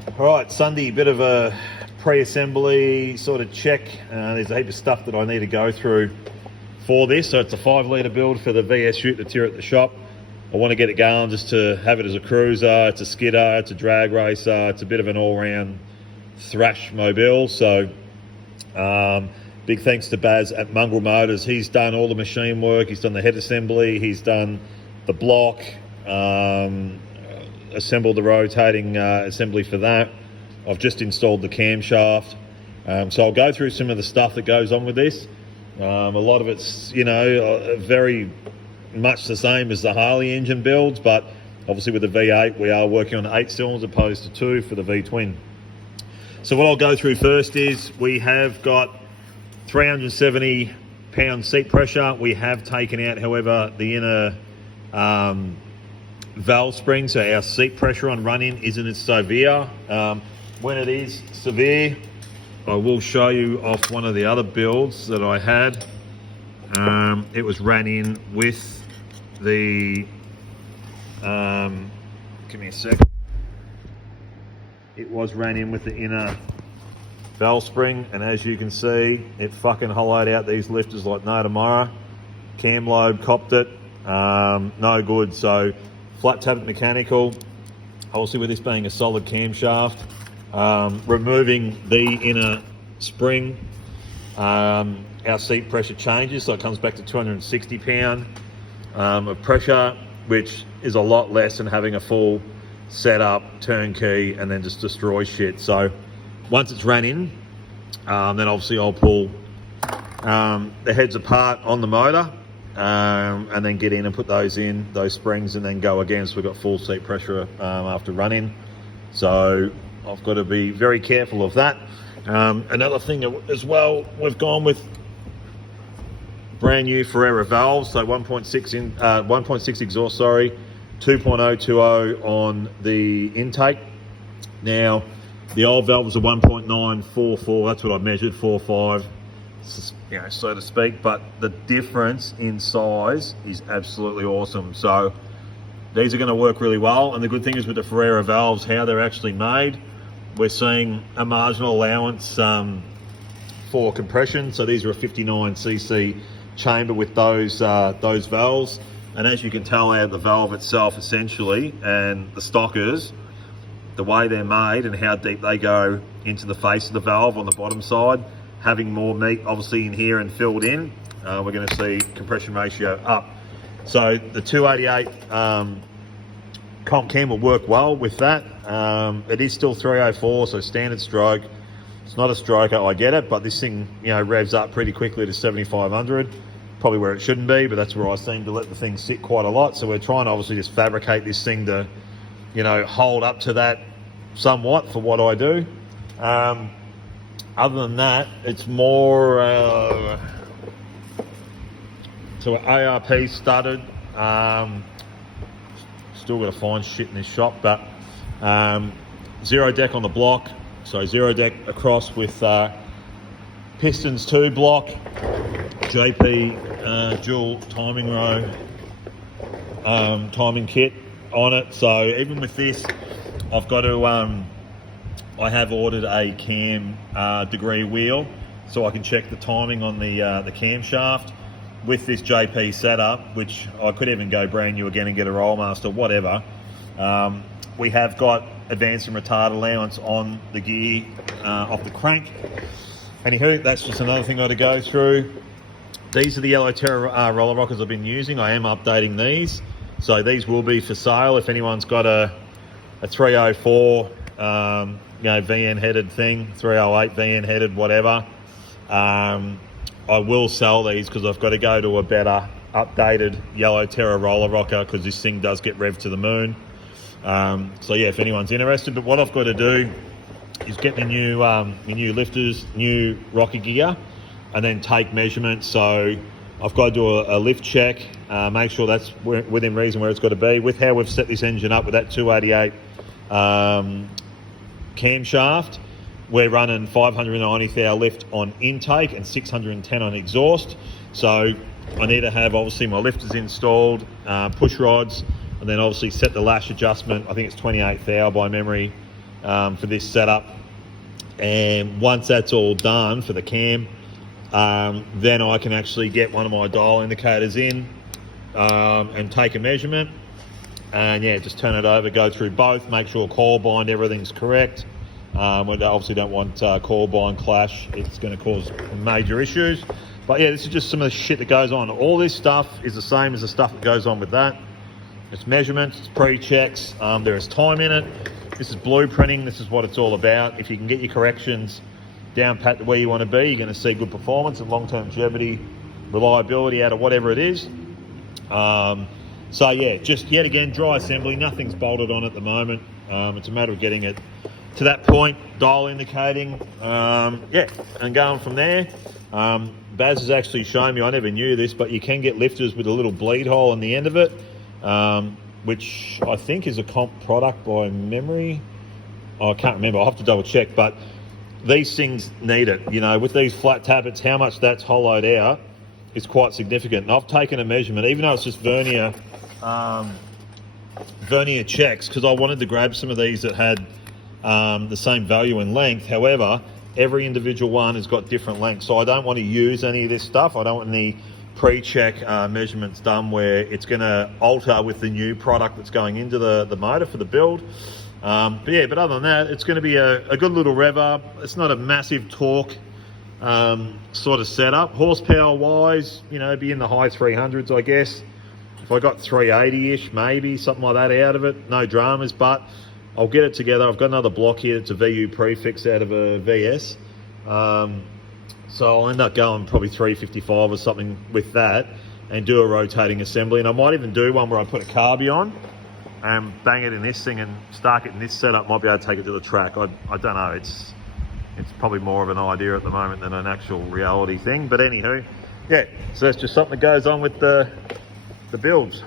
All right, Sunday, bit of a pre-assembly sort of check. There's a heap of stuff that I need to go through for this. So it's a 5 litre build for the VS ute that's here at the shop. I want to get it going just to have it as a cruiser. It's a skidder, it's a drag racer, it's a bit of an all-round thrash mobile. So big thanks to Baz at Mongrel Motors. He's done all the machine work, he's done the head assembly, he's done the block, assembled the rotating assembly for that. I've just installed the camshaft. So I'll go through some of the stuff that goes on with this. A lot of it's, very much the same as the Harley engine builds, but obviously with the V8, we are working on 8 cylinders opposed to 2 for the V-twin. So what I'll go through first is we have got 370 pound seat pressure. We have taken out, however, the inner valve spring, so our seat pressure on run-in isn't as severe. When it is severe, I will show you off one of the other builds that I had. It was ran in with the, give me a sec. It was ran in with the inner valve spring, and as you can see, it fucking hollowed out these lifters like no tomorrow. Cam lobe copped it, no good. So flat tablet mechanical, obviously with this being a solid camshaft, removing the inner spring, our seat pressure changes, so it comes back to 260 pound of pressure, which is a lot less than having a full setup, turnkey, and then just destroy shit. So once it's ran in, then obviously I'll pull the heads apart on the motor, and then get in and put those springs, and then go again. So we've got full seat pressure after run-in. So I've got to be very careful of that. Another thing as well, we've gone with brand new Ferreira valves, so 1.6 exhaust, 2.020 on the intake. Now the old valve was a 1.944, that's what I measured, 4.5, so to speak, but the difference in size is absolutely awesome. So these are going to work really well, and the good thing is with the Ferreira valves, how they're actually made, we're seeing a marginal allowance for compression. So these are a 59cc chamber with those valves, and as you can tell out of the valve itself essentially, and the stockers, the way they're made and how deep they go into the face of the valve on the bottom side, having more meat obviously in here and filled in, we're going to see compression ratio up. So the 288 comp cam will work well with that. It is still 304, so standard stroke. It's not a stroker, I get it, but this thing revs up pretty quickly to 7,500, probably where it shouldn't be, but that's where I seem to let the thing sit quite a lot. So we're trying to obviously just fabricate this thing to hold up to that somewhat for what I do. Other than that, it's more so ARP started. Still got to find shit in this shop, but zero deck on the block, so zero deck across with pistons 2 block, JP dual timing row timing kit on it. So even with this, I've got to I have ordered a cam degree wheel so I can check the timing on the camshaft with this JP setup, which I could even go brand new again and get a Rollmaster, whatever. We have got advance and retard allowance on the gear off the crank. Anywho, that's just another thing I got to go through. These are the Yellow Terra roller rockers I've been using. I am updating these, so these will be for sale if anyone's got a 304 VN headed thing, 308 VN headed, whatever. I will sell these because I've got to go to a better updated Yellow Terra roller rocker because this thing does get revved to the moon. So yeah, if anyone's interested, but what I've got to do is get the new lifters, new rocker gear, and then take measurements. So I've got to do a lift check, make sure that's within reason where it's got to be. With how we've set this engine up with that 288 camshaft, we're running 590 thou lift on intake and 610 on exhaust. So I need to have obviously my lifters installed, push rods, and then obviously set the lash adjustment. I think it's 28 thou by memory for this setup. And once that's all done for the cam, then I can actually get one of my dial indicators in and take a measurement. And yeah, just turn it over, go through both, make sure coil bind, everything's correct. We obviously don't want coil bind clash. It's going to cause major issues. But yeah, this is just some of the shit that goes on. All this stuff is the same as the stuff that goes on with that. It's measurements, it's pre-checks, there is time in it. This is blueprinting, this is what it's all about. If you can get your corrections down pat to where you want to be, you're going to see good performance and long-term longevity, reliability out of whatever it is. So yeah, just yet again, dry assembly, nothing's bolted on at the moment. It's a matter of getting it to that point, dial indicating, yeah, and going from there. Baz has actually shown me, I never knew this, but you can get lifters with a little bleed hole in the end of it, which I think is a comp product by memory. I can't remember, I'll have to double check, but these things need it. You know, with these flat tappets, how much that's hollowed out is quite significant. And I've taken a measurement, even though it's just vernier checks, because I wanted to grab some of these that had the same value in length. However, every individual one has got different lengths, so I don't want to use any of this stuff. I don't want any pre-check measurements done where it's going to alter with the new product that's going into the motor for the build. But yeah, but other than that, it's going to be a good little rev up. It's not a massive torque sort of setup. Horsepower wise, you know, be in the high 300s, I guess. If I got 380-ish, maybe something like that out of it, no dramas, but I'll get it together. I've got another block here. It's a VU prefix out of a VS. So I'll end up going probably 355 or something with that and do a rotating assembly. And I might even do one where I put a carby on and bang it in this thing and start it in this setup. Might be able to take it to the track. I don't know. It's probably more of an idea at the moment than an actual reality thing. But anywho, yeah, so that's just something that goes on with the builds.